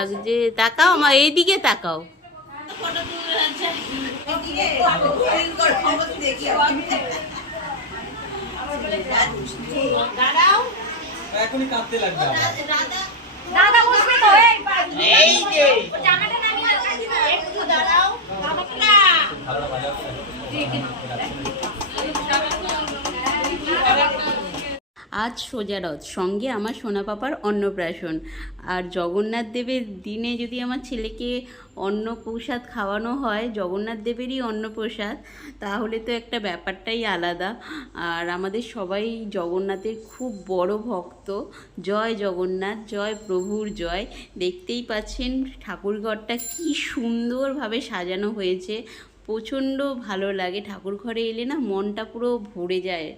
লাগছে তাকাও আমার এইদিকে তাকাও। এখনই কাঁদতে লাগবে আমার। দাদা বসবে তো এই এই যে। জামাটা নামিয়ে একটু দাঁড়াও। আজ সোজা রথ, সঙ্গে আমার সোনা পাপার অন্নপ্রাশন। আর জগন্নাথ দেবের দিনে যদি আমার ছেলেকে অন্ন প্রসাদ খাওয়ানো হয়, জগন্নাথ দেবেরই অন্নপ্রসাদ, তাহলে তো একটা ব্যাপারটাই আলাদা। আর আমাদের সবাই জগন্নাথের খুব বড় ভক্ত। জয় জগন্নাথ, জয় প্রভুর জয়। দেখতেই পাচ্ছেন ঠাকুরঘরটা কি সুন্দরভাবে সাজানো হয়েছে। প্রচণ্ড ভালো লাগে। ঠাকুর ঘরে এলে না মনটা পুরো ভরে যায়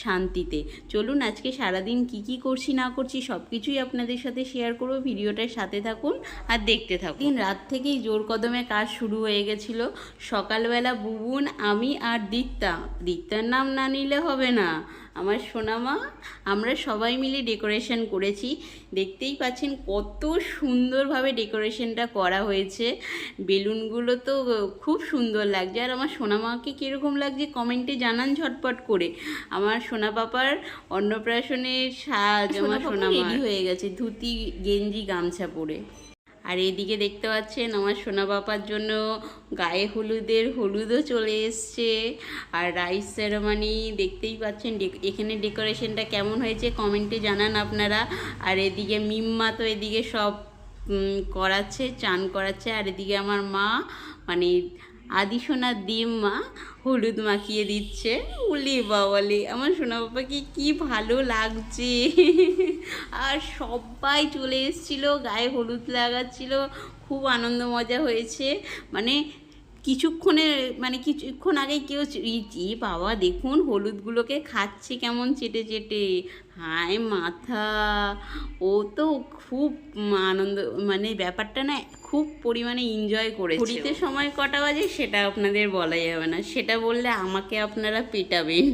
শান্তিতে। চলুন আজকে সারাদিন কি কি করছি না করছি সব কিছুই আপনাদের সাথে শেয়ার করব। ভিডিওটার সাথে থাকুন আর দেখতে থাকুন। দিন রাত থেকেই জোর কদমে কাজ শুরু হয়ে গেছিল। সকালবেলা বুবুন, আমি আর দিক্তা দিক্তার নাম না নিলে হবে না। আমার সোনামা আমরা সবাই মিলে ডেকোরেশন করেছি। দেখতেই পাচ্ছেন কত সুন্দরভাবে ডেকোরেশনটা করা হয়েছে। বেলুনগুলো তো খুব সুন্দর লাগছে। আর আমার সোনামাকে কীরকম লাগছে কমেন্টে জানান ঝটপট করে। আমার সোনা পাপার অন্নপ্রাশনের সাজ আমার সোনা রেডি হয়ে গেছে ধুতি গেঞ্জি গামছা পরে। আর এদিকে দেখতে পাচ্ছেন আমার সোনা বাপার জন্য গায়ে হলুদের হলুদও চলে এসছে। আর রাইস সেরোমানি দেখতেই পাচ্ছেন এখানে ডেকোরেশনটা কেমন হয়েছে কমেন্টে জানান আপনারা। আর এদিকে মিম্মা তো এদিকে সব করাচ্ছে, চান করাচ্ছে। আর এদিকে আমার মা মানে আদি সোনার ডিম মা হলুদ মাখিয়ে দিচ্ছে। উলি বাবালে, আমার সোনা বাবাকে কি ভালো লাগছে। আর সবাই চলে এসেছিল, গায়ে হলুদ লাগাচ্ছিল, খুব আনন্দ মজা হয়েছে। মানে কিছুক্ষণে মানে কিছুক্ষণ আগে কেউ ই বাবা দেখুন হলুদগুলোকে খাচ্ছে কেমন চেটে চেটে। হায় মাথা, ও তো খুব আনন্দ মানে ব্যাপারটা না খুব পরিমাণে এনজয় করেছে ঘড়িতে সময় কটা বাজে সেটা আপনাদের বলা যাবে না। সেটা বললে আমাকে আপনারা পেটাবেন।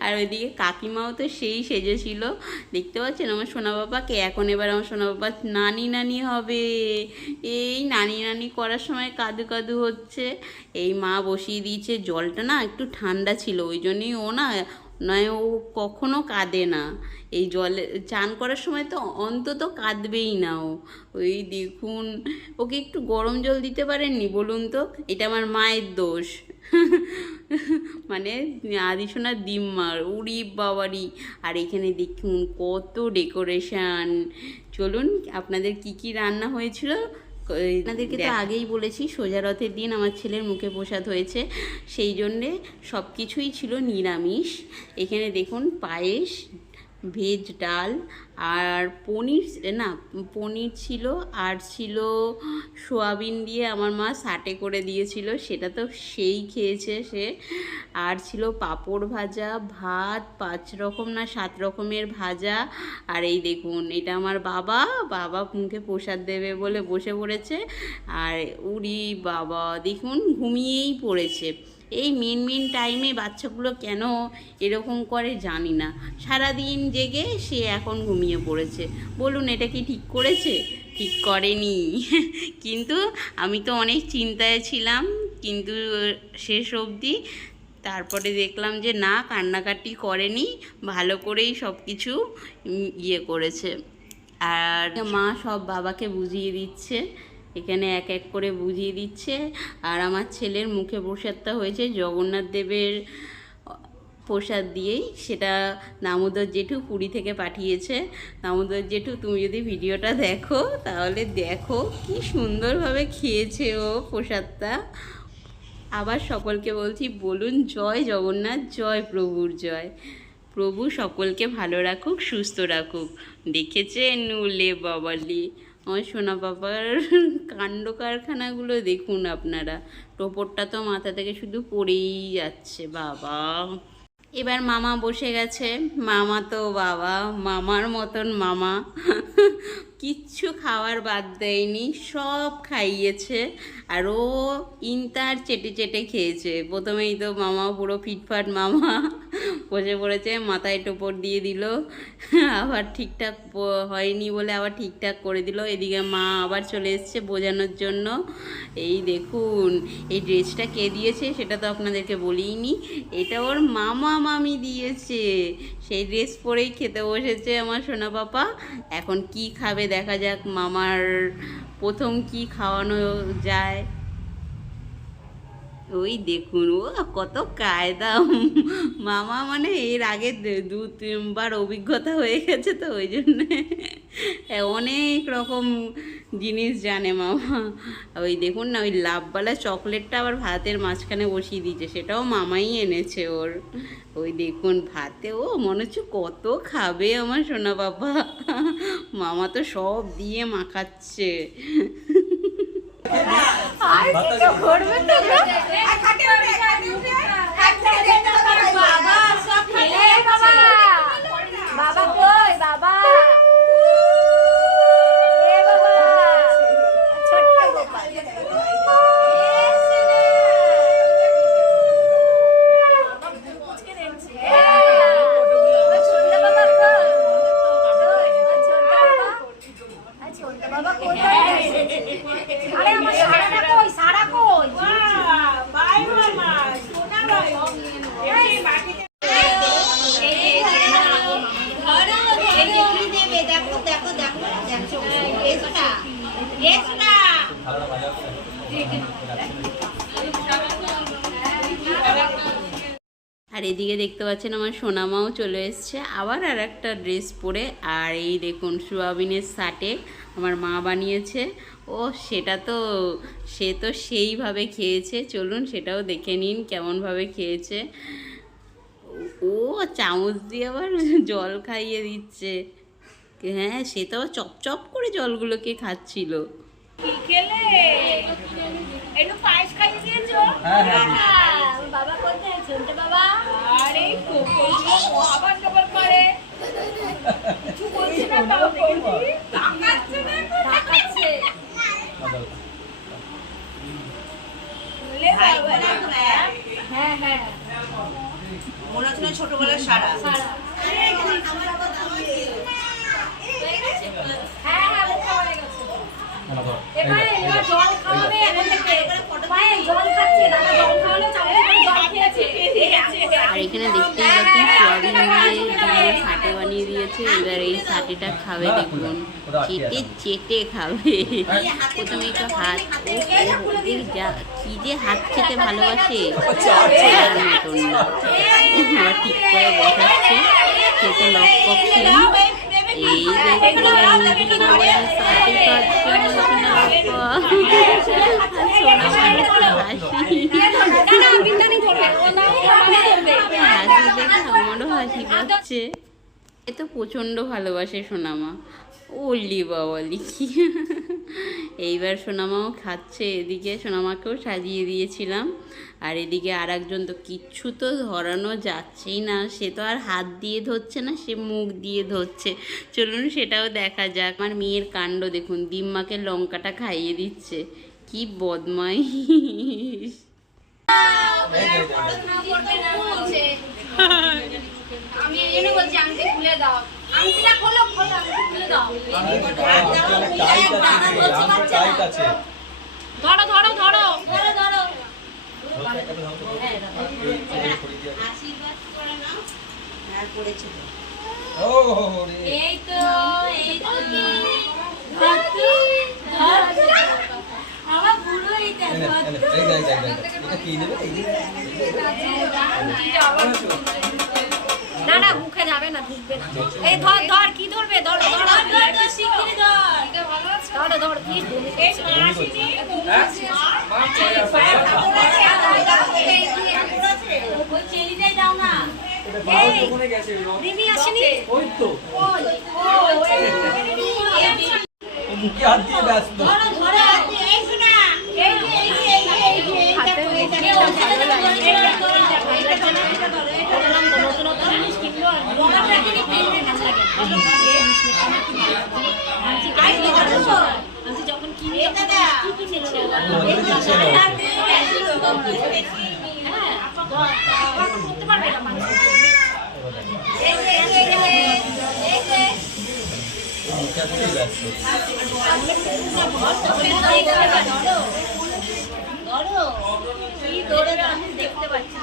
আর ওইদিকে কাকিমাও তো সেই সেজেছিল। দেখতে পাচ্ছেন আমার সোনা বাবাকে? এখন এবার আমার সোনা বাবা নানি নানি হবে। এই নানি নানি করার সময় কাদু কাদু হচ্ছে। এই মা বসিয়ে দিয়েছে। জলটা না একটু ঠান্ডা ছিল, ওই জন্যই ও না নয়, ও কখনো কাঁদে না। এই জলে চান করার সময় তো অন্তত কাঁদবেই না ও। ওই দেখুন, ওকে একটু গরম জল দিতে পারেননি বলুন তো? এটা আমার মায়ের দোষ। মানে আদিসোনার ডিম্মার উড়ি বাবারি। আর এখানে দেখুন কত ডেকোরেশন চলুন, আপনাদের কি কি রান্না হয়েছিল? আপনাদেরকে তো আগেই বলেছি সোজা রথের দিন আমার ছেলের মুখে প্রসাদ হয়েছে। সেই জন্যে সব কিছুই ছিল নিরামিষ। এখানে দেখুন পায়েস ভেজ ডাল আর পনির না, পনির ছিল আর ছিল সোয়াবিন দিয়ে আমার মা সাটে করে দিয়েছিল, সেটা তো সেই খেয়েছে সে। আর ছিল পাঁপড় ভাজা, ভাত, পাঁচ রকম না সাত রকমের ভাজা। আর এই দেখুন, এটা আমার বাবা বাবা মুখে প্রসাদ দেবে বলে বসে পড়েছে। আর উড়ি বাবা, দেখুন ঘুমিয়েই পড়েছে। এই মেন মেন টাইমে বাচ্চাগুলো কেন এরকম করে জানি না। সারাদিন জেগে সে এখন ঘুমিয়ে পড়েছে। বলুন, এটা কি ঠিক করেছে? ঠিক করেনি। কিন্তু আমি তো অনেক চিন্তায় ছিলাম, কিন্তু শেষ অবধি তারপরে দেখলাম যে না, কান্নাকাটি করেনি, ভালো করেই সব কিছু ইয়ে করেছে। আর মা সব বাবাকে বুঝিয়ে দিচ্ছে। এখানে এক এক করে বুঝিয়ে দিচ্ছে। আর আমার ছেলের মুখে প্রসাদটা হয়েছে জগন্নাথ দেবের প্রসাদ দিয়েই। সেটা দামোদর জেঠু পুরী থেকে পাঠিয়েছে। দামোদর জেঠু, তুমি যদি ভিডিওটা দেখো, তাহলে দেখো কি সুন্দরভাবে খেয়েছে ও প্রসাদটা। আবার সকলকে বলছি, বলুন জয় জগন্নাথ, জয় প্রভুর জয়। প্রভু সকলকে ভালো রাখুক, সুস্থ রাখুক। দেখেছেন উলে বাবালি? আমার সোনা বাবার কাণ্ড কারখানাগুলো দেখুন আপনারা। টোপরটা তো মাথা থেকে শুধু পড়েই যাচ্ছে, বাবা। এবার মামা বসে গেছে। মামা তো বাবা, মামার মতন মামা। কিচ্ছু খাওয়ার বাদ দেয়নি, সব খাইয়েছে আর ও ইন্তার চেটে চেটে খেয়েছে। প্রথমেই তো মামা পুরো ফিটফাট মামা, বসে পড়েছে, মাথায় টোপর দিয়ে দিল, আবার ঠিকঠাক হয়নি বলে আবার ঠিকঠাক করে দিল। এদিকে মা আবার চলে এসছে বোঝানোর জন্য। এই দেখুন, এই ড্রেসটা কে দিয়েছে সেটা তো আপনাদেরকে বলিনি। এটা ওর মামা মামি দিয়েছে। সেই ড্রেস পরেই খেতে বসেছে আমার সোনা পাপা। এখন কি খাবে দেখা যাক মামার প্রথম কি খাওয়ানো যায়। ওই দেখুন, ও কত কায়দা। মামা মানে এর আগে দু- তিনবার অভিজ্ঞতা হয়ে গেছে তো, ওই জন্যে। অনেক রকম জিনিস জানে মামা। ওই দেখুন না, ওই লাভবালা চকলেটটা আবার ভাতের মাঝখানে বসিয়ে দিয়েছে, সেটাও মামাই এনেছে ওর। ওই দেখুন, ভাতে, ও মনে হচ্ছে কত খাবে আমার সোনা বাবা। মামা তো সব দিয়ে মাখাচ্ছে। বাবা সব খেলে বাবা কই বাবা এ বাবা ছোট্ট গোপাল বাবা কোথায় আরে আমার সারাটা কই সারা কই আর এদিকে দেখতে পাচ্ছেন আমার সোনামাও চলে এসছে। আবার আর একটা ড্রেস পরে। আর এই দেখুন, সোয়াবিনের সাটে আমার মা বানিয়েছে। ও, সেটা তো, সে তো সেইভাবে খেয়েছে। চলুন সেটাও দেখে নিন কেমনভাবে খেয়েছে। ও চামচ দিয়ে আবার জল খাইয়ে দিচ্ছে। হ্যাঁ সে তো আবার চপ চপ করে জলগুলোকে খাচ্ছিল? কি খেলে? একটু পায়েস খাইয়ে দিয়েছ? হ্যাঁ, হ্যাঁ। বাবা কোথায় শুনতে বাবা আরে কোকো আবার ডবল করে কিছু বলছে না বাবা তাকাচ্ছে না তাকাচ্ছে লে বাবা হ্যাঁ হ্যাঁ মনে হচ্ছে না ছোটবেলার সারা সারা হ্যাঁ হ্যাঁ ও খাওয়া হয়ে গেছে এবারে এবার জল খাওয়াবে এখন থেকে মায়ের জল খাচ্ছে দাদা জল খাওয়ালো চামচ করে জল খেয়েছে আর এখানে দেখতেই পাচ্ছেন সোয়াবিন দিয়ে দিয়ে সাটে বানিয়ে দিয়েছে এবার এই সাটেটা খাবে দেখুন চেটে চেটে খাবে প্রথমে একটু হাত যা কি যে হাত খেতে ভালোবাসে ছেলের মতন না আবার ঠিক করে বসাচ্ছে খেতে লক এই হাসি দেখে আমারও হাসি পাচ্ছে এ তো প্রচণ্ড ভালোবাসে সোনামা ওলি বাবালি কি এইবার সোনামাও খাচ্ছে এদিকে সোনামাকেও সাজিয়ে দিয়েছিলাম আর এদিকে আর একজন তো কিচ্ছু তো ধরানো যাচ্ছেই না সে তো আর হাত দিয়ে ধরছে না সে মুখ দিয়ে ধরছে চলুন সেটাও দেখা যাক আমার মেয়ের কাণ্ড দেখুন দিম্মাকে লঙ্কাটা খাইয়ে দিচ্ছে কি বদমাইশ আমি এই জন্য বলছি আংটি খুলে দাও আংটিটা খোলো খোলো আংটি খুলে দাও ধরো ধরো ধরো ধরো ধরো হ্যাঁ করেছিল ও হো হো রে এই তো এই তো আমার বুড়ো এইটা কি নেবে? না না মুখে যাবে না ঢুকবে না এই ধর ধর কি ধরবে ধর ধর ধর ধর ধর ধর ধর কি মুখে হাত দিয়ে ব্যস্ত যখন কিনে কি দেখতে পাচ্ছি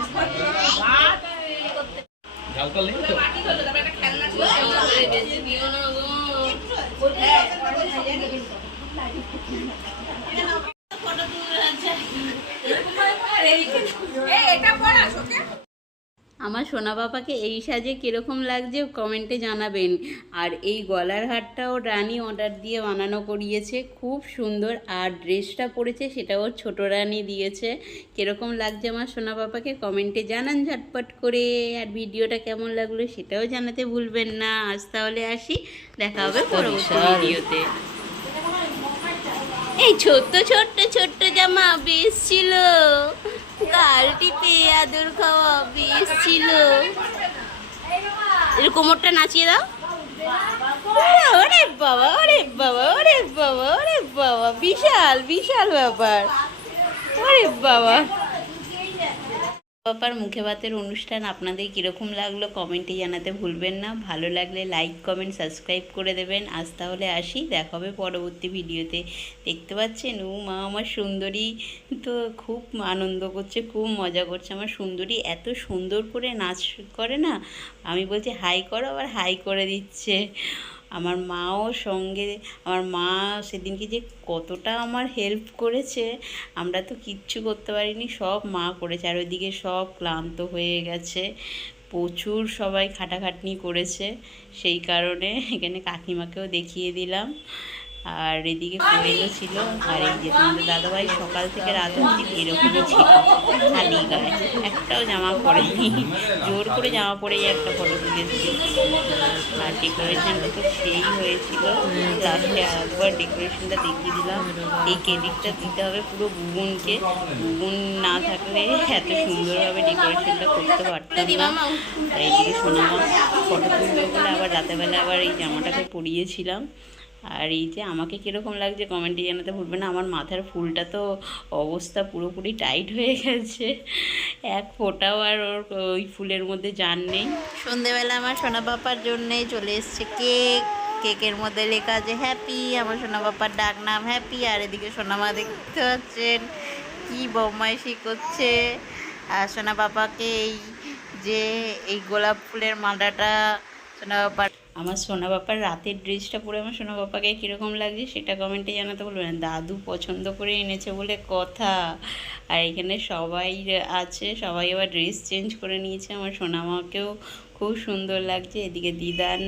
আমার সোনা বাবাকে এই সাজে কীরকম লাগছে কমেন্টে জানাবেন। আর এই গলার হারটাও রানী অর্ডার দিয়ে বানানো করিয়েছে। খুব সুন্দর। আর ড্রেসটা পরেছে সেটাও ছোটো রানী দিয়েছে। কীরকম লাগছে আমার সোনা বাবাকে কমেন্টে জানান ঝটপট করে। আর ভিডিওটা কেমন লাগল সেটাও জানাতে ভুলবেন না। আজ তাহলে আসি। দেখা হবে পরবর্তী ভিডিওতে। এই ছোট্ট ছোট্ট ছোট্ট জামা বেশ ছিল। গাল টিপে খাওয়া বেশ ছিল। এর কোমরটা নাচিয়ে দাও। ওরে বাবা ওরে বাবা ওরে বাবা ওরে বাবা, বিশাল বিশাল ব্যাপার। ওরে বাবা। বাবার মুখে ভাতের অনুষ্ঠান আপনাদের কীরকম লাগল কমেন্টে জানাতে ভুলবেন না। ভালো লাগলে লাইক কমেন্ট সাবস্ক্রাইব করে দেবেন। আজ তাহলে আসি, দেখা হবে পরবর্তী ভিডিওতে। দেখতে পাচ্ছেন, ও মা আমার সুন্দরী। তো খুব আনন্দ করছে, খুব মজা করছে আমার সুন্দরী। এত সুন্দর করে নাচ করে না, আমি বলছি, হাই করো, আবার হাই করে দিচ্ছে। আমার মাও সঙ্গে, আমার মা সেদিনকে যে কতটা আমার হেল্প করেছে, আমরা তো কিচ্ছু করতে পারিনি, সব মা করেছে। আর ওইদিকে সব ক্লান্ত হয়ে গেছে। প্রচুর সবাই খাটাখাটনি করেছে। সেই কারণে এখানে কাকিমাকেও দেখিয়ে দিলাম। আর এদিকে কোয়েলও ছিল, আর এই যে তোমাদের দাদাভাই সকাল থেকে রাত অবধি এরকমই ছিল খালি গায়ে। একটাও জামা পরেনি, জোর করে জামা পরেই একটা ফটো তুলেছি। আর ডেকোরেশনটা তো সেই হয়েছিল। লাস্টে একবার ডেকোরেশনটা দেখিয়ে দিলাম। এই ক্রেডিটটা দিতে হবে পুরো বুবনকে বুবন না থাকলে এত সুন্দরভাবে ডেকোরেশনটা করতে পারতাম না। আর এদিকে সোনামা ফটো তুলবে বলে আবার রাতেবেলা আবার এই জামাটাকে পরিয়েছিলাম। আর এই যে আমাকে কীরকম লাগছে কমেন্টে জানাতে ভুলবে না। আমার মাথার ফুলটা তো অবস্থা পুরোপুরি টাইট হয়ে গেছে। এক ফোঁটাও আর ওর ওই ফুলের মধ্যে জান নেই। সন্ধেবেলা আমার সোনা বাপার জন্যে চলে এসছে কেক। কেকের মধ্যে লেখা আছে হ্যাপি আমার সোনা বাপার ডাক নাম হ্যাপি আর এদিকে সোনামা দেখতে পাচ্ছেন কি বদমাইশি করছে। আর সোনা বাবাকে এই যে এই গোলাপ ফুলের মালাটা সোনা বাবার আমার সোনা বাপার রাতের ড্রেসটা পরে আমার সোনা বাপাকে কীরকম লাগছে সেটা কমেন্টে জানাতে বলবেন। দাদু পছন্দ করে এনেছে বলে কথা। আর এখানে সবাই আছে, সবাই আবার ড্রেস চেঞ্জ করে নিয়েছে। আমার সোনামাকেও খুব সুন্দর লাগছে। এদিকে দিদার